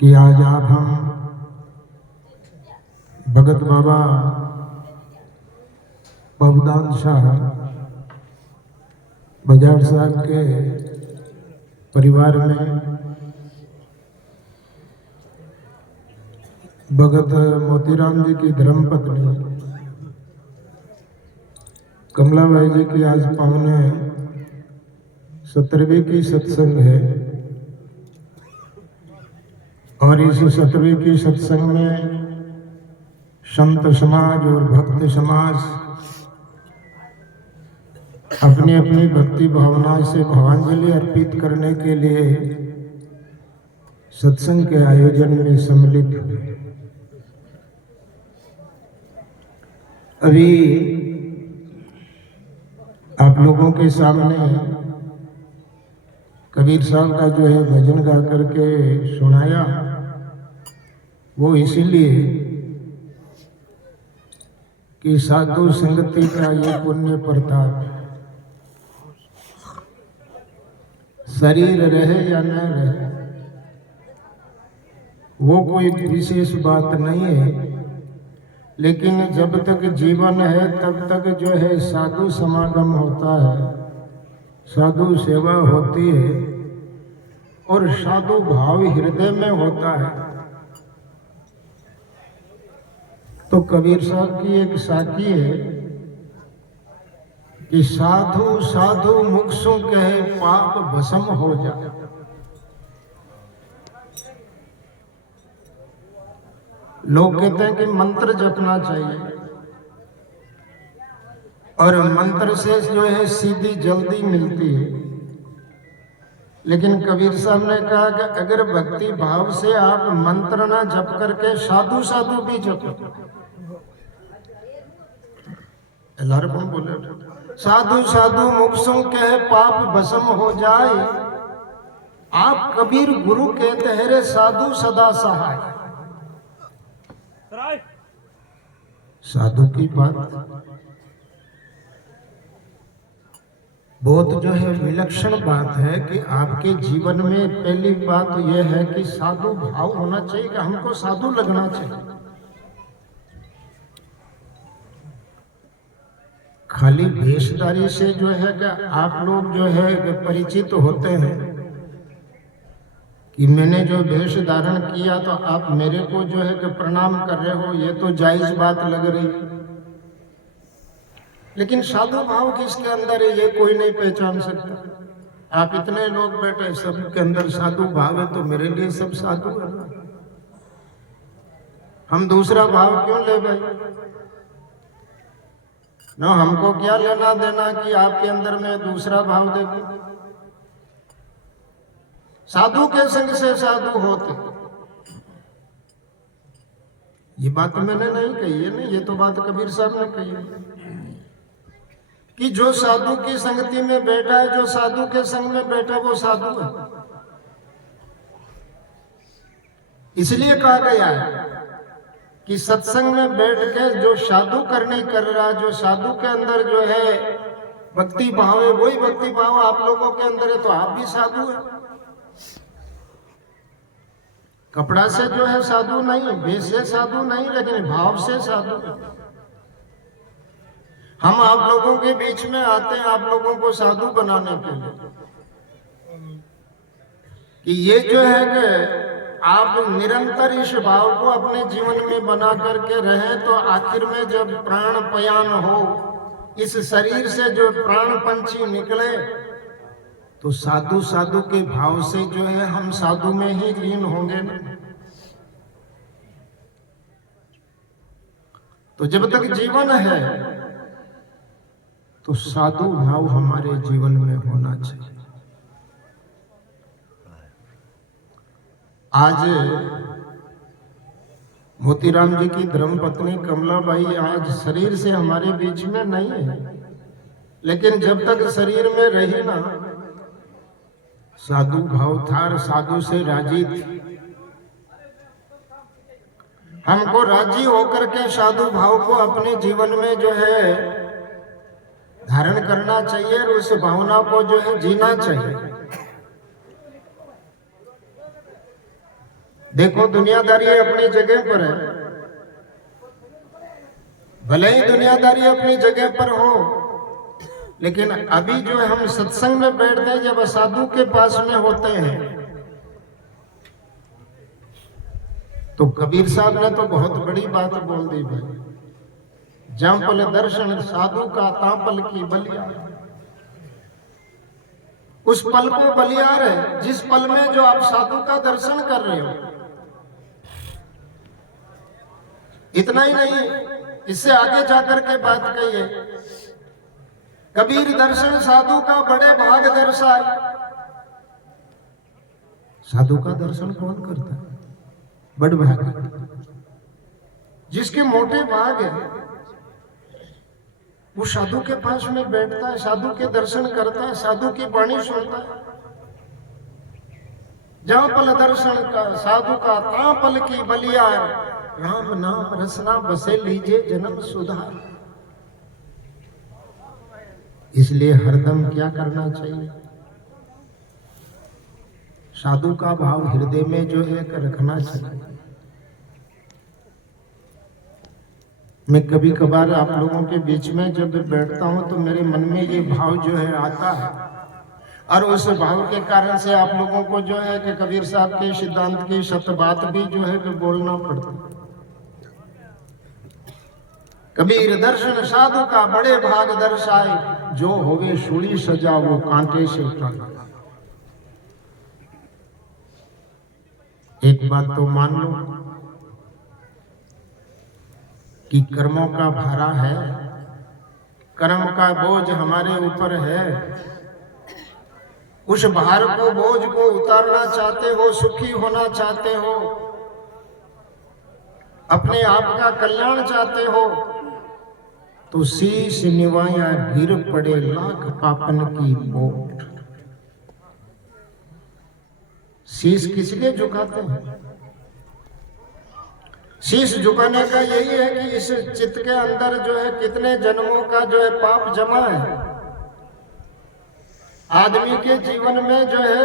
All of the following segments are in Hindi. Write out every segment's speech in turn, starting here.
कि आज आप हम भगत बाबा पवदान शाह बजाज साहब के परिवार में भगत मोतीराम जी की धर्मपत्नी कमलाबाई जी की आज पावने 17वीं की सत्संग है। और इस 17वीं की सत्संग में संत समाज और भक्त समाज अपनी अपनी भक्ति भावना से भावांजलि अर्पित करने के लिए सत्संग के आयोजन में सम्मिलित हुए। अभी आप लोगों के सामने कबीर साहब का जो है भजन गा करके सुनाया, वो इसीलिए कि साधु संगति का ये पुण्य प्रताप, शरीर रहे या न रहे वो कोई विशेष बात नहीं है, लेकिन जब तक जीवन है तब तक जो है साधु समागम होता है, साधु सेवा होती है और साधु भाव हृदय में होता है। तो कबीर साहब की एक साखी है कि साधु साधु मुख सु कहे पाप भस्म हो जाए। लोग कहते हैं कि मंत्र जपना चाहिए और मंत्र से जो है सीधी जल्दी मिलती है, लेकिन कबीर साहब ने कहा कि अगर भक्ति भाव से आप मंत्र ना जप करके साधु साधु भी जपो, बोले साधु साधु मुख सु कहे पाप भस्म हो जाए। आप कबीर गुरु कहते हैं रे साधु सदा सहाय। साधु की बात बहुत जो है विलक्षण बात है कि आपके जीवन में पहली बात यह है कि साधु भाव होना चाहिए, कि हमको साधु लगना चाहिए। खाली भेषधारी से जो है कि आप लोग जो है परिचित होते हैं कि मैंने जो वेश धारण किया तो आप मेरे को जो है कि प्रणाम कर रहे हो, ये तो जायज बात लग रही है, लेकिन साधु भाव किसके अंदर है ये कोई नहीं पहचान सकता। आप इतने लोग बैठे, सबके अंदर साधु भाव है तो मेरे लिए सब साधु है। हम दूसरा भाव क्यों ले भाई? ना हमको क्या लेना देना कि आपके अंदर में दूसरा भाव देखो। साधु के संग से साधु होते, ये बात मैंने नहीं कही है, नहीं, ये तो बात कबीर साहब ने कही है कि जो साधु की संगति में बैठा है, जो साधु के संग में बैठा वो साधु है। इसलिए कहा गया है कि सत्संग में बैठ के जो साधु करने कर रहा, जो साधु के अंदर जो है भक्ति भाव है, वही भक्ति भाव आप लोगों के अंदर है तो आप भी साधु है। कपड़ा से जो है साधु नहीं, वेश से साधु नहीं, लेकिन भाव से साधु है। हम आप लोगों के बीच में आते हैं आप लोगों को साधु बनाने के लिए कि ये जो है कि आप निरंतर इस भाव को अपने जीवन में बना करके रहे, तो आखिर में जब प्राण पयान हो, इस शरीर से जो प्राण पंछी निकले, तो साधु साधु के भाव से जो है हम साधु में ही लीन होंगे ना। तो जब तक जीवन है तो साधु भाव हमारे जीवन में होना चाहिए। आज मोतीराम जी की धर्मपत्नी कमलाबाई आज शरीर से हमारे बीच में नहीं है, लेकिन जब तक शरीर में रही ना, साधु भाव था, साधु से राजी थी। हमको राजी होकर के साधु भाव को अपने जीवन में जो है धारण करना चाहिए और उस भावना को जो है जीना चाहिए। देखो दुनियादारी अपनी जगह पर है, भले ही दुनियादारी अपनी जगह पर हो, लेकिन अभी जो है हम सत्संग में बैठते हैं, जब साधु के पास में होते हैं, तो कबीर साहब ने तो बहुत बड़ी बात बोल दी भाई, जहाँ पल दर्शन साधु का तापल की बलियार। उस पल को बलियार है जिस पल में जो आप साधु का दर्शन कर रहे हो। इतना ही नहीं, इससे आगे जाकर के बात कही है, कबीर दर्शन साधु का बड़े भाग दर्शाए। साधु का दर्शन कौन करता है? बड़ भाग, जिसके मोटे भाग है वो साधु के पास में बैठता है, साधु के दर्शन करता है, साधु की वाणी सुनता है। जहां पल दर्शन का साधु का ता पल की बलियार, राम नाम रसना बसे लीजिए जन्म सुधार। इसलिए हरदम क्या करना चाहिए? साधु का भाव हृदय में जो है रखना चाहिए। मैं कभी कभार आप लोगों के बीच में जब बैठता हूं तो मेरे मन में ये भाव जो है आता है, और उस भाव के कारण से आप लोगों को जो है कि कबीर साहब के सिद्धांत की सत्य बात भी जो है कि बोलना पड़ता है। कबीर दर्शन साधु का बड़े भाग दर्शाए, जो होवे सूली सजा वो कांटे से टल। एक बात तो मान लो कि कर्मों का भारा है, कर्म का बोझ हमारे ऊपर है। उस भार को, बोझ को उतारना चाहते हो, सुखी होना चाहते हो, अपने आप का कल्याण चाहते हो, तो शीश निवाया गिर पड़े लाख पापन की बोट। शीश किस लिए झुकाते हैं? शीश झुकाने का यही है कि इस चित्त के अंदर जो है कितने जन्मों का जो है पाप जमा है। आदमी के जीवन में जो है,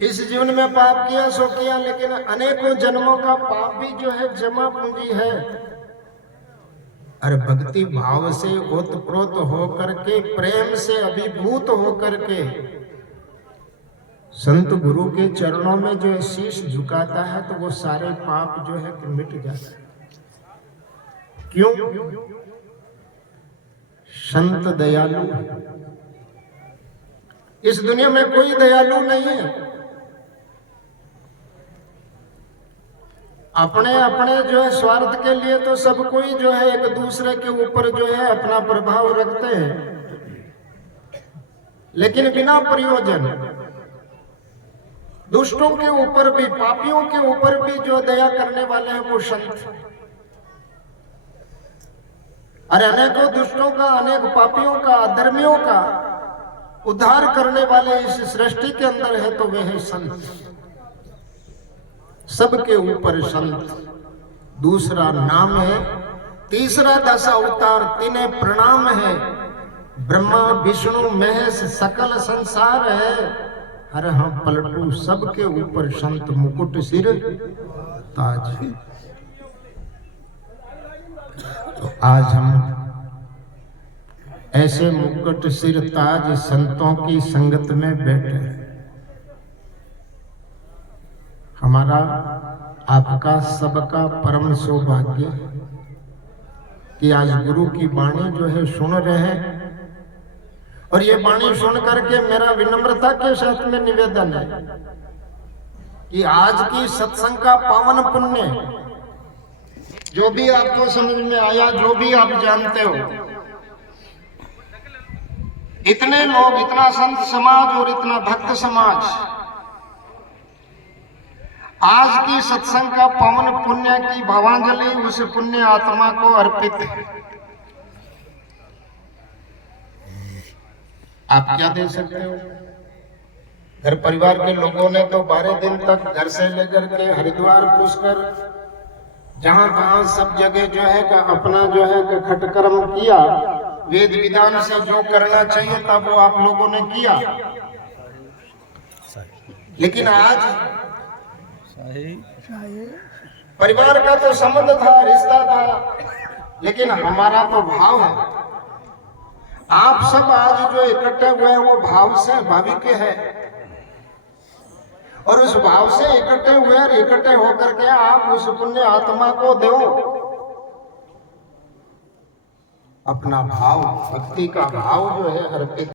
इस जीवन में पाप किया सो किया, लेकिन अनेकों जन्मों का पाप भी जो है जमा पूंजी है। और भक्ति भाव से ओतप्रोत होकर के, प्रेम से अभिभूत होकर के संत गुरु के चरणों में जो शीश झुकाता है, तो वो सारे पाप जो है कि मिट जाते हैं। क्यों? संत दयालु। इस दुनिया में कोई दयालु नहीं है। अपने अपने जो है स्वार्थ के लिए तो सब कोई जो है एक दूसरे के ऊपर जो है अपना प्रभाव रखते हैं, लेकिन बिना प्रयोजन दुष्टों के ऊपर भी, पापियों के ऊपर भी जो दया करने वाले हैं वो संत। अरे अनेकों दुष्टों का, अनेक पापियों का, अधर्मियों का उद्धार करने वाले इस सृष्टि के अंदर है तो वे है संत। सबके ऊपर संत। दूसरा नाम है, तीसरा 10 अवतार, तीनों प्रणाम है। ब्रह्मा विष्णु महेश सकल संसार है। हर हम पलटू सबके ऊपर संत, मुकुट सिर ताज। तो आज हम ऐसे मुकुट सिर ताज संतों की संगत में बैठे। हमारा आपका सबका परम सौभाग्य कि आज गुरु की वाणी जो है सुन रहे हैं। और ये वाणी सुन करके मेरा विनम्रता के साथ में निवेदन है कि आज की सत्संग का पावन पुण्य, जो भी आपको समझ में आया, जो भी आप जानते हो, इतने लोग, इतना संत समाज और इतना भक्त समाज आज की सत्संग का पावन पुण्य की भावांजलि उस पुण्य आत्मा को अर्पित है। आप क्या दे सकते हो? घर परिवार के लोगों ने तो 12 दिन तक घर से लेकर के हरिद्वार पुष्कर जहां तहां सब जगह जो है का अपना जो है का खटकर्म किया। वेद विधान से जो करना चाहिए था वो आप लोगों ने किया। लेकिन आज परिवार का तो संबंध था, रिश्ता था, लेकिन हमारा तो भाव है। आप सब आज जो इकट्ठे हुए हैं वो भाव से भाविक है, और उस भाव से इकट्ठे हुए और इकट्ठे होकर के आप उस पुण्य आत्मा को दो अपना भाव, भक्ति का भाव जो है अर्पित